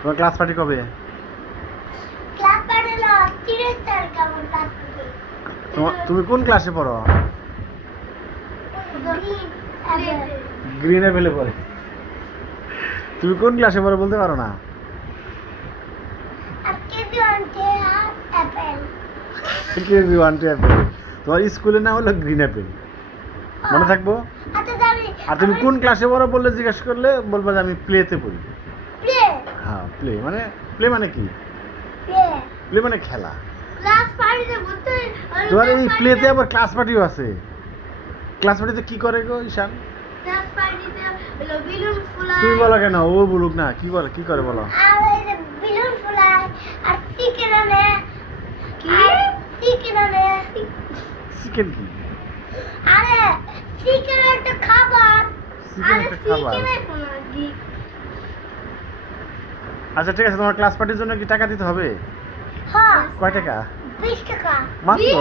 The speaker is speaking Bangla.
তোমার ক্লাস পার্টি কবে? ক্লাস পার্টি হলো 30 তারিখ আমার ক্লাস পার্টি। তুমি কোন ক্লাসে পড়ো? গ্রিন অ্যাপেলে পড়ে। তুমি কোন ক্লাসে পড়ো বলতে পারো না? আর কেজি আনতে অ্যাপেল। KG 1 two apple. তোমার স্কুলের নাম হলো গ্রিন অ্যাপেল, মনে থাকবো? আচ্ছা জানি। আর তুমি কোন ক্লাসে পড়ো বললে জিজ্ঞেস করলে বলবা যে আমি প্লেতে পড়ি। প্লে হ্যাঁ, প্লে মানে কি? প্লে প্লে মানে খেলা। ক্লাস পার্টিতে বলতে তোমার এই প্লেতে আবার ক্লাস পার্টিও আছে। ক্লাস পার্টিতে কি করে গো ঈশান? ক্লাস পার্টিতে হলো বেলুন ফুলায়। তুমি বলো কেন, ও বলুক না। কি করে বলো? আর এই যে বেলুন ফুলায় আর চিকেন আনে। কি? চিকেন আনে। চিকেন কি? আরে চিকেন একটা খাবার। চিকেন একটা খাবার। চিকেনের কোনো দিক। আচ্ছা ঠিক আছে, তোমার ক্লাস পার্টির জন্য কি টাকা দিতে হবে? হ্যাঁ। কয় টাকা? 20 টাকা। মাত্র?